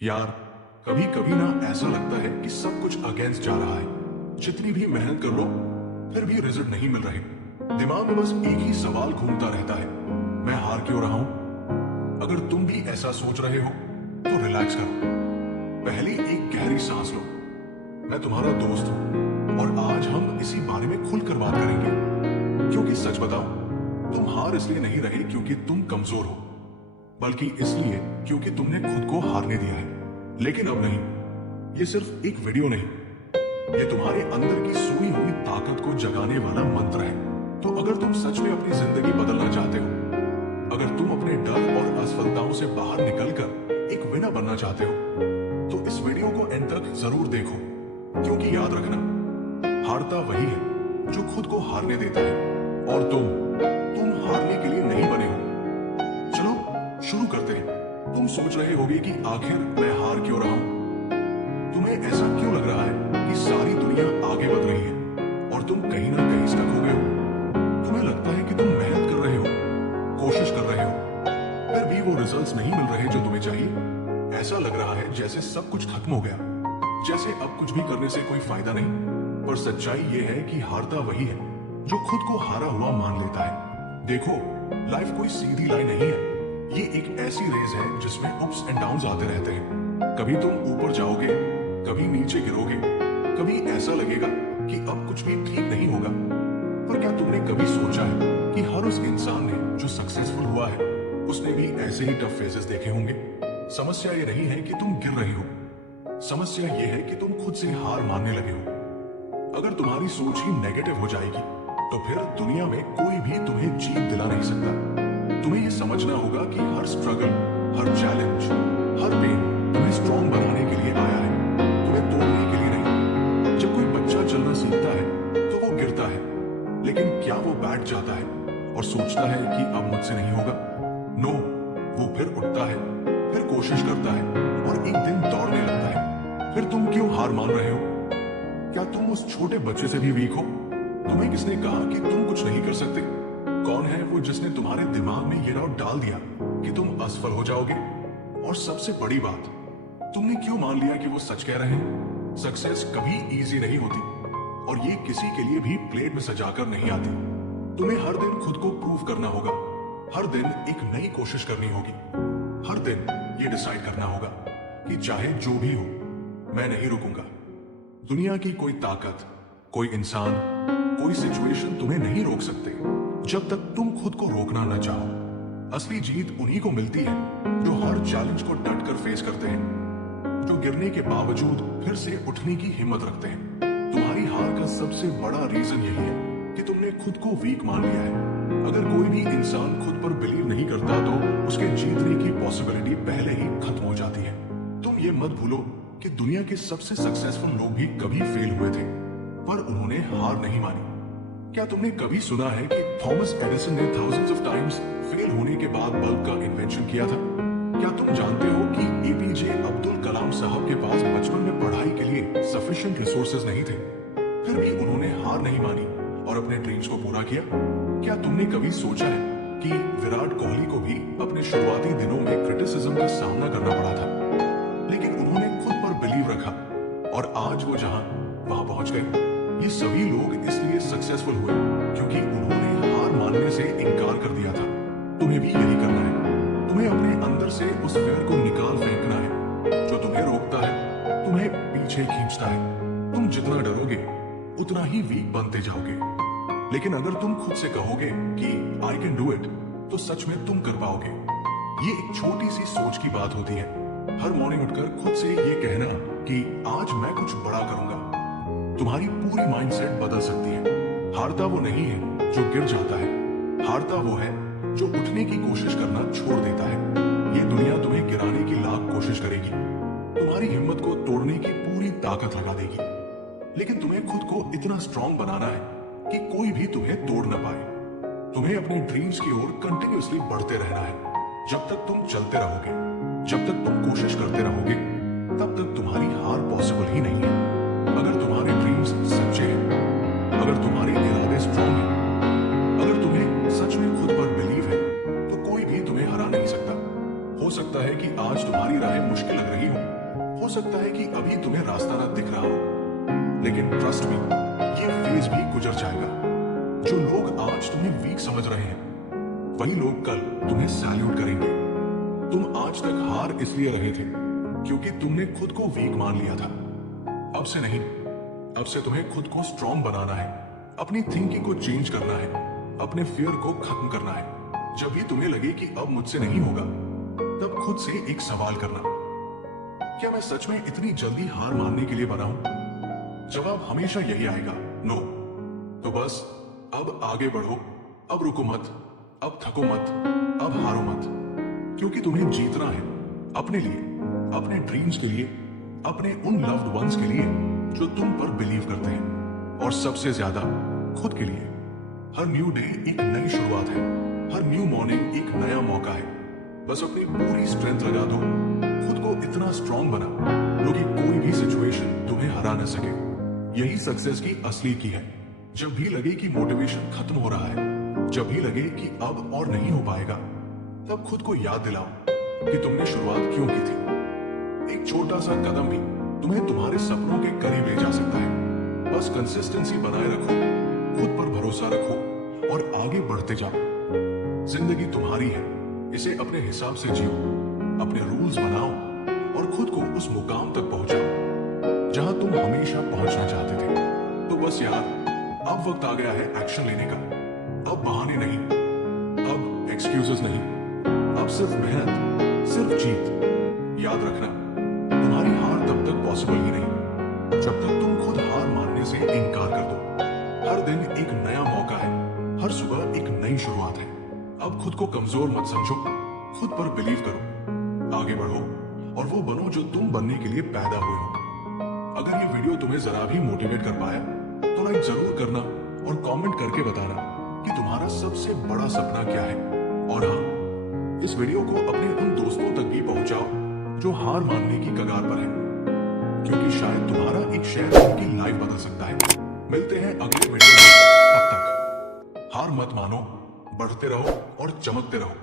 यार, कभी कभी ना ऐसा लगता है कि सब कुछ अगेंस्ट जा रहा है। जितनी भी मेहनत कर लो फिर भी रिजल्ट नहीं मिल रहे। दिमाग में बस एक ही सवाल घूमता रहता है, मैं हार क्यों रहा हूं। अगर तुम भी ऐसा सोच रहे हो तो रिलैक्स करो, पहले एक गहरी सांस लो। मैं तुम्हारा दोस्त हूं और आज हम इसी बारे में खुलकर बात करेंगे। क्योंकि सच बताओ, तुम हार इसलिए नहीं रहे क्योंकि तुम कमजोर हो, बल्कि इसलिए क्योंकि तुमने खुद को हारने दिया है। लेकिन अब नहीं, ये सिर्फ एक वीडियो नहीं, ये तुम्हारे अंदर की सोई हुई ताकत को जगाने वाला मंत्र है। तो अगर तुम सच में अपनी जिंदगी बदलना चाहते हो, अगर तुम अपने डर और असफलताओं से बाहर निकलकर एक विनर बनना चाहते हो, तो इस वीडियो को एंड तक जरूर देखो। क्योंकि याद रखना, हारता वही है जो खुद को हारने देता है, और तुम हारने के लिए नहीं बने हो। चलो शुरू करते हैं। तुम सोच रहे होगे कि आखिर मैं हार क्यों रहा हूं। तुम्हें ऐसा क्यों लग रहा है कि सारी दुनिया आगे बढ़ रही है और तुम कहीं ना कहीं स्टक हो गए हो। तुम्हें लगता है कि तुम मेहनत कर रहे हो, कोशिश कर रहे हो, फिर भी वो रिजल्ट्स नहीं मिल रहे जो तुम्हें चाहिए। ऐसा लग रहा है जैसे सब कुछ खत्म हो गया, जैसे अब कुछ भी करने से कोई फायदा नहीं। पर सच्चाई ये है कि हारता वही है जो खुद को हारा हुआ मान लेता है। देखो, लाइफ कोई सीधी लाइन नहीं है, ये एक ऐसी रेस है जिसमें अप्स एंड डाउन्स आते रहते हैं। कभी तुम ऊपर जाओगे, कभी नीचे गिरोगे, कभी ऐसा लगेगा कि अब कुछ भी ठीक नहीं होगा। पर क्या तुमने कभी सोचा है कि हर उस इंसान ने जो सक्सेसफुल हुआ है, उसने भी ऐसे ही टफ फेजेस देखे होंगे। समस्या ये नहीं है कि तुम गिर रही हो, समस्या ये है कि तुम खुद से हार मानने लगे हो। अगर तुम्हारी सोच ही नेगेटिव हो जाएगी तो फिर दुनिया में कोई भी तुम्हें जीत दिला नहीं सकता। तुम्हें यह समझना होगा कि हर स्ट्रगल, हर चैलेंज, हर पेन तुम्हें स्ट्रॉन्ग बनाने के लिए आया है, तुम्हें तोड़ने के लिए नहीं। जब कोई बच्चा चलना सीखता है तो वो गिरता है, लेकिन क्या वो बैठ जाता है और सोचता है कि अब मुझसे नहीं होगा? नो, वो फिर उठता है, फिर कोशिश करता है और एक दिन दौड़ने लगता है। फिर तुम क्यों हार मान रहे हो? क्या तुम उस छोटे बच्चे से भी वीक हो? तुम्हें किसने कहा कि तुम कुछ नहीं कर सकते? कौन है वो जिसने तुम्हारे दिमाग में ये डाउट डाल दिया कि तुम असफल हो जाओगे? और सबसे बड़ी बात, तुमने क्यों मान लिया कि वो सच कह रहे हैं? सक्सेस कभी इजी नहीं होती, और ये किसी के लिए भी प्लेट में सजाकर नहीं आती। तुम्हें हर दिन खुद को प्रूव करना होगा, हर दिन एक नई कोशिश करनी होगी, हर दिन ये डिसाइड करना होगा कि चाहे जो भी हो, मैं नहीं रुकूंगा। दुनिया की कोई ताकत, कोई इंसान, कोई सिचुएशन तुम्हें नहीं रोक सकते जब तक तुम खुद को रोकना न चाहो। असली जीत उन्हीं को मिलती है जो हर चैलेंज को डट कर फेस करते हैं, जो गिरने के बावजूद फिर से उठने की हिम्मत रखते हैं। तुम्हारी हार का सबसे बड़ा रीजन यही है कि तुमने खुद को वीक मान लिया है। अगर कोई भी इंसान खुद पर बिलीव नहीं करता तो उसके जीतने की पॉसिबिलिटी पहले ही खत्म हो जाती है। तुम ये मत भूलो कि दुनिया के सबसे सक्सेसफुल लोग भी कभी फेल हुए थे, पर उन्होंने हार नहीं मानी। क्या तुमने कभी सुना है कि थॉमस एडिसन ने थाउजेंड्स ऑफ टाइम्स फेल होने के बाद बल्ब का इन्वेंशन किया था? क्या तुम जानते हो कि एपीजे अब्दुल कलाम साहब के पास बचपन में पढ़ाई के लिए सफिशिएंट रिसोर्सेज नहीं थे, फिर भी उन्होंने हार नहीं मानी और अपने ड्रीम्स को पूरा किया? क्या तुमने कभी सोचा है कि विराट कोहली को भी अपने शुरुआती दिनों में क्रिटिसिज्म का सामना करना पड़ा था, लेकिन उन्होंने खुद पर बिलीव रखा और आज वो जहां वहां पहुंच गए। ये सभी लोग इसलिए सक्सेसफुल हुए क्योंकि उन्होंने हार मानने से इनकार कर दिया था। तुम्हें भी यही करना है। तुम्हें अपने अंदर से उस फियर को निकाल फेंकना है जो तुम्हें रोकता है, तुम्हें पीछे खींचता है। तुम जितना डरोगे उतना ही वीक बनते जाओगे। लेकिन अगर तुम खुद से कहोगे कि आई कैन डू इट, तो सच में तुम कर पाओगे। ये एक छोटी सी सोच की बात होती है, हर मॉर्निंग उठकर खुद से ये कहना कि आज मैं कुछ बड़ा करूंगा। तुम्हारी पूरी माइंडसेट बदल सकती है। हारता वो नहीं है जो गिर जाता है, हारता वो है जो उठने की कोशिश करना छोड़ देता है। ये दुनिया तुम्हें गिराने की लाख कोशिश करेगी, तुम्हारी हिम्मत को तोड़ने की पूरी ताकत लगा देगी, लेकिन तुम्हें खुद को इतना स्ट्रांग बनाना है कि कोई भी तुम्हें तोड़ न पाए। तुम्हें अपनी ड्रीम्स की ओर कंटिन्यूअसली बढ़ते रहना है। जब तक तुम चलते रहोगे, जब तक तुम कोशिश करते रहोगे, तब तक तुम्हारी हार पॉसिबल ही नहीं है। अगर तुम्हारे ड्रीम्स सच्चे हैं, अगर तुम्हारे इरादे स्ट्रांग हैं, अगर तुम्हें सच में खुद पर बिलीव है, तो कोई भी तुम्हें हरा नहीं सकता। हो सकता है कि आज तुम्हारी राहें मुश्किल लग रही हो, हो सकता है कि अभी तुम्हें रास्ता ना दिख रहा हो, लेकिन ट्रस्ट मी, ये फेज भी गुजर जाएगा। जो लोग आज तुम्हें वीक समझ रहे हैं, वही लोग कल तुम्हें सैल्यूट करेंगे। तुम आज तक हार इसलिए रहे थे क्योंकि तुमने खुद को वीक मान लिया था। अब से नहीं, अब से तुम्हें खुद को स्ट्रॉन्ग बनाना है, अपनी थिंकिंग को चेंज करना है, अपने फियर को खत्म करना है। जब भी तुम्हें लगे कि अब मुझसे नहीं होगा, तब खुद से एक सवाल करना, क्या मैं सच में इतनी जल्दी हार मानने के लिए बना हूं? जवाब हमेशा यही आएगा, नो। तो बस अब आगे बढ़ो, अब रुको मत, अब थको मत, अब हारो मत, क्योंकि तुम्हें जीतना है अपने लिए, अपने ड्रीम्स के लिए, अपने उन लव्ड वंस के लिए जो तुम पर बिलीव करते हैं, और सबसे ज्यादा खुद के लिए। हर न्यू डे एक नई शुरुआत है, हर न्यू मॉर्निंग एक नया मौका है। बस अपनी पूरी स्ट्रेंथ लगा दो, खुद को इतना स्ट्रांग बना लो कि कोई भी सिचुएशन तुम्हें हरा न सके। यही सक्सेस की असली की है। जब भी लगे कि मोटिवेशन खत्म हो रहा है, जब भी लगे कि अब और नहीं हो पाएगा, तब खुद को याद दिलाओ कि तुमने शुरुआत क्यों की थी। एक छोटा सा कदम भी तुम्हें तुम्हारे सपनों के करीब ले जा सकता है। बस कंसिस्टेंसी बनाए रखो, खुद पर भरोसा रखो और आगे बढ़ते जाओ। जिंदगी तुम्हारी है, इसे अपने हिसाब से जियो, अपने रूल्स बनाओ और खुद को उस मुकाम तक पहुंचाओ जहां तुम हमेशा पहुंचना चाहते थे। तो बस यार, अब वक्त आ गया है एक्शन लेने का। अब बहाने नहीं, अब एक्सक्यूजेस नहीं, अब सिर्फ मेहनत, सिर्फ जीत। याद रखना, तुम्हारी हार तब तक पॉसिबल ही नहीं जब तक तुम खुद हार मानने से इनकार कर दो। हर दिन एक नया मौका है, हर सुबह एक नई शुरुआत है। अब खुद को कमजोर मत समझो, खुद पर बिलीव करो, आगे बढ़ो और वो बनो जो तुम बनने के लिए पैदा हुए हो। अगर ये वीडियो तुम्हें जरा भी मोटिवेट कर पाया तो लाइक जरूर करना और कमेंट करके बताना कि तुम्हारा सबसे बड़ा सपना क्या है। और हाँ, इस वीडियो को अपने उन दोस्तों तक भी पहुंचाओ जो हार मानने की कगार पर है, क्योंकि शायद तुम्हारा एक शेयर उनकी लाइफ बदल सकता है। मिलते हैं अगले वीडियो में, तब तक हार मत मानो, बढ़ते रहो और चमकते रहो।